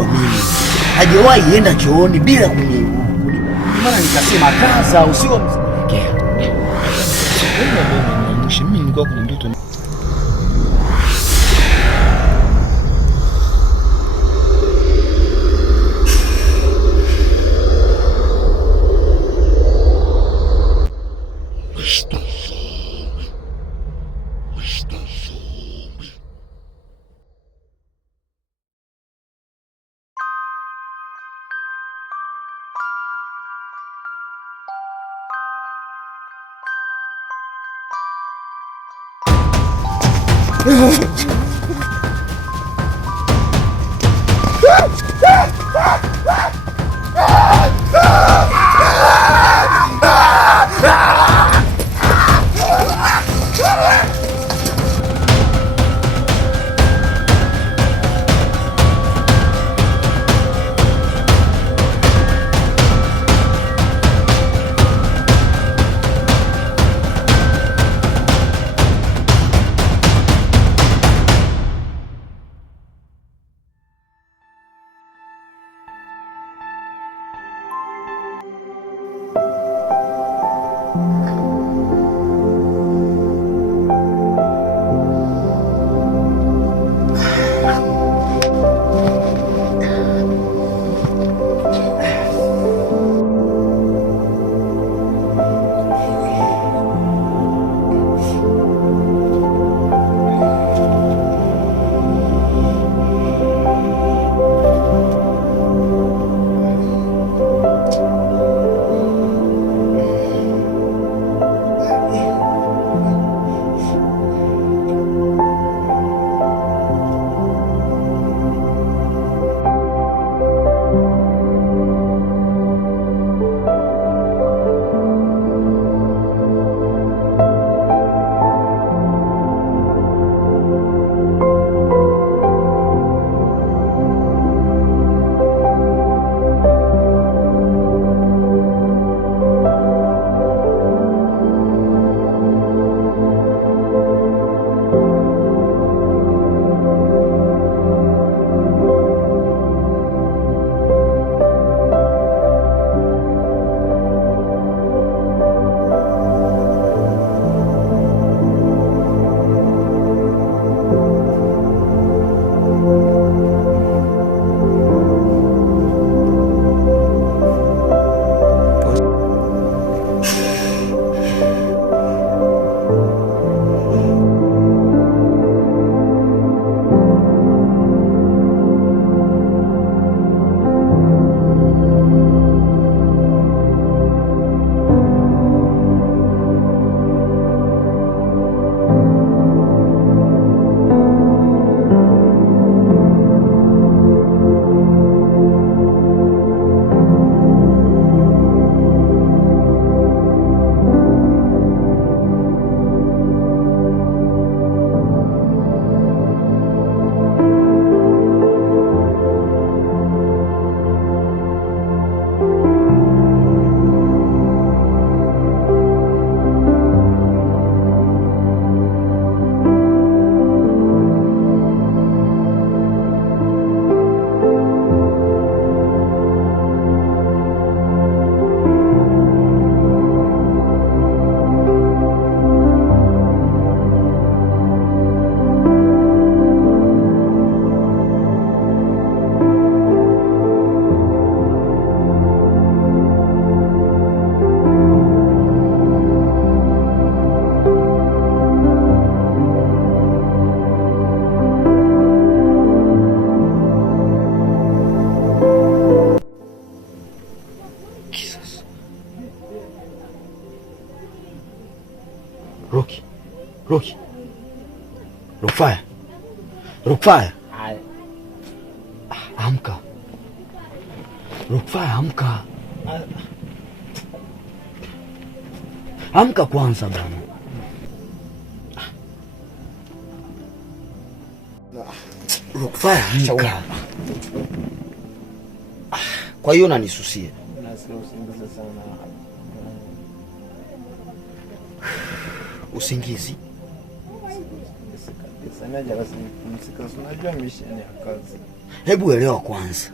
ananijua mimi. Hajawahi enda chooni bila maana nikasema kaza usio msikia. Mimi nilikuwa kwenye ndoto. Rocky. Rockfire. Rockfire. Amka. Rockfire, amka. Amka kwanza bwana. Rockfire, amka. Kwa hiyo unanisusia. Usingizi. kabisa. Naja basi nipumzike. Unajua misheni ya kazi. Hebu elewa kwanza.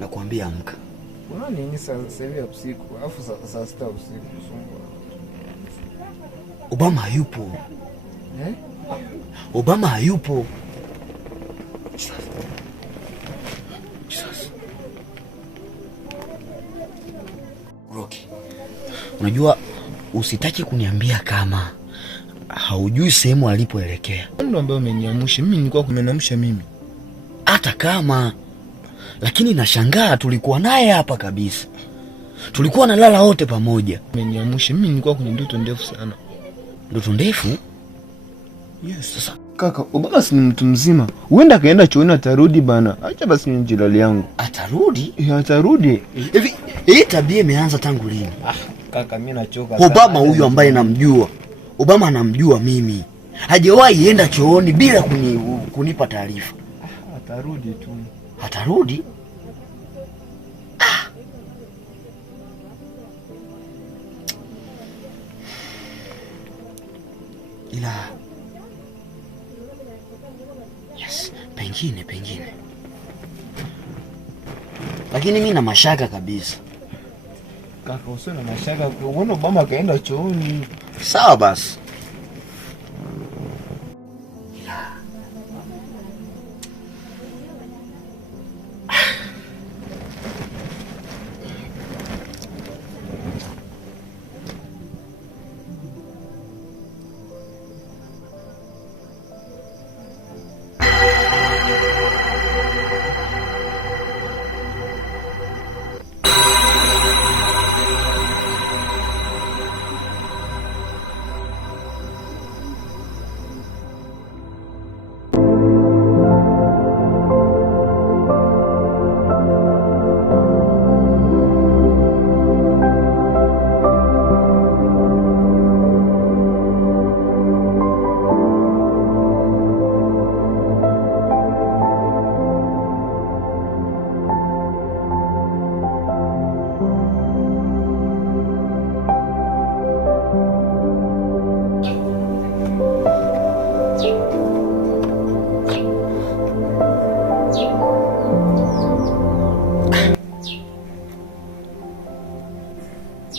Nakwambia amka. Una nini sasa hivi usiku? Alafu saa 6 usiku kusumbua. Obama hayupo. Obama hayupo. Rocky, unajua usitaki kuniambia kama haujui sehemu alipoelekea. Ndio ambaye umeniamsha. Mimi nilikuwa kumeniamsha mimi. Hata kama, lakini nashangaa tulikuwa naye hapa kabisa. Tulikuwa nalala wote pamoja. Umeniamsha. Mimi nilikuwa kwenye ndoto ndefu sana. Ndoto ndefu? Yes. Sasa kaka, Obama si mtu mzima. Huenda kaenda chooni atarudi bana. Acha basi ni jirani yangu. Atarudi? Atarudi. Hivi hii tabia imeanza tangu lini? Kaka mimi nachoka. Obama huyu ambaye namjua. Obama anamjua mimi. Hajawahi enda chooni bila kunipa taarifa. Atarudi tu. Atarudi? Ila yes, pengine. Lakini mimi na mashaka kabisa. Kaka usiwe na mashaka. Uone Obama kaenda chooni. Sawa basi.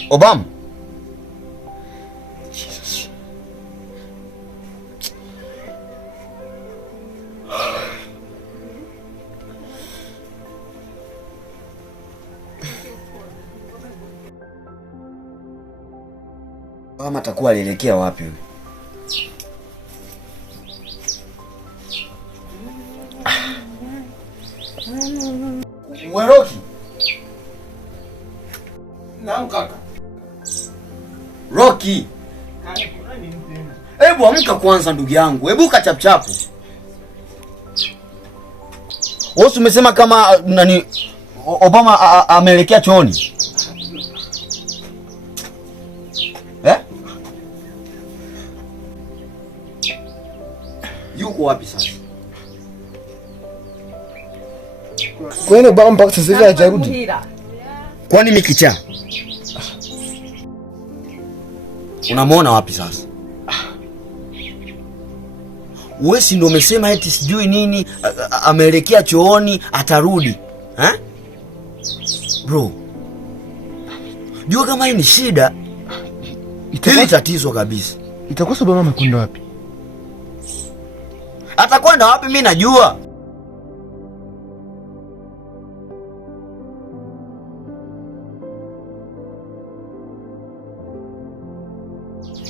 Obama. Jesus. Obama atakuwa alielekea wapi huyu? Rocky. Naam kaka. Rocky. Hebu amka kwanza ndugu yangu. Hebu kachapchapu. Wewe umesema kama nani Obama ameelekea chooni? Yuko wapi sasa? Kwa nini Obama mpaka sasa hivi hajarudi? Kwani mimi kichaa? Unamwona wapi sasa? Wewe si ndio umesema eti sijui nini ameelekea chooni atarudi? Bro. Jua kama hii ni shida. Hili tatizo kabisa. Itakuwa Obama amekwenda wapi? Atakwenda wapi mimi najua.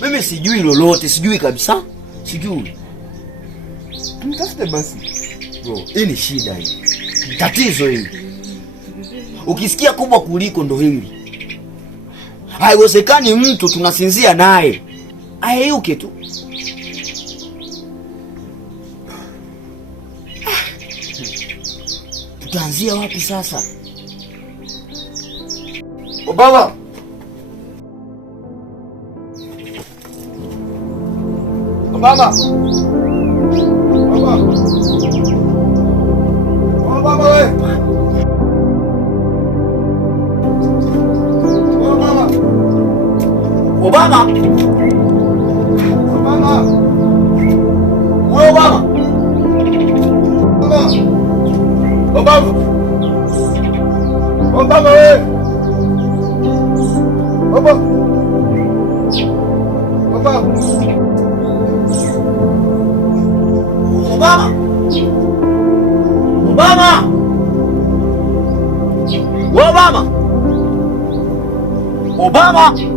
Mimi sijui lolote, sijui kabisa. Sijui. Tumtafute basi. Bro, hii ni shida hii. Tatizo hili. Ukisikia kubwa kuliko ndo hili. Haiwezekani mtu tunasinzia naye ayeyuke tu. Tutaanzia wapi sasa? Obama. Obama. Obama wewe. Obama. Obama. Obama. Obama wewe. Obama. Obama. Obama. Obama. Obama. Obama.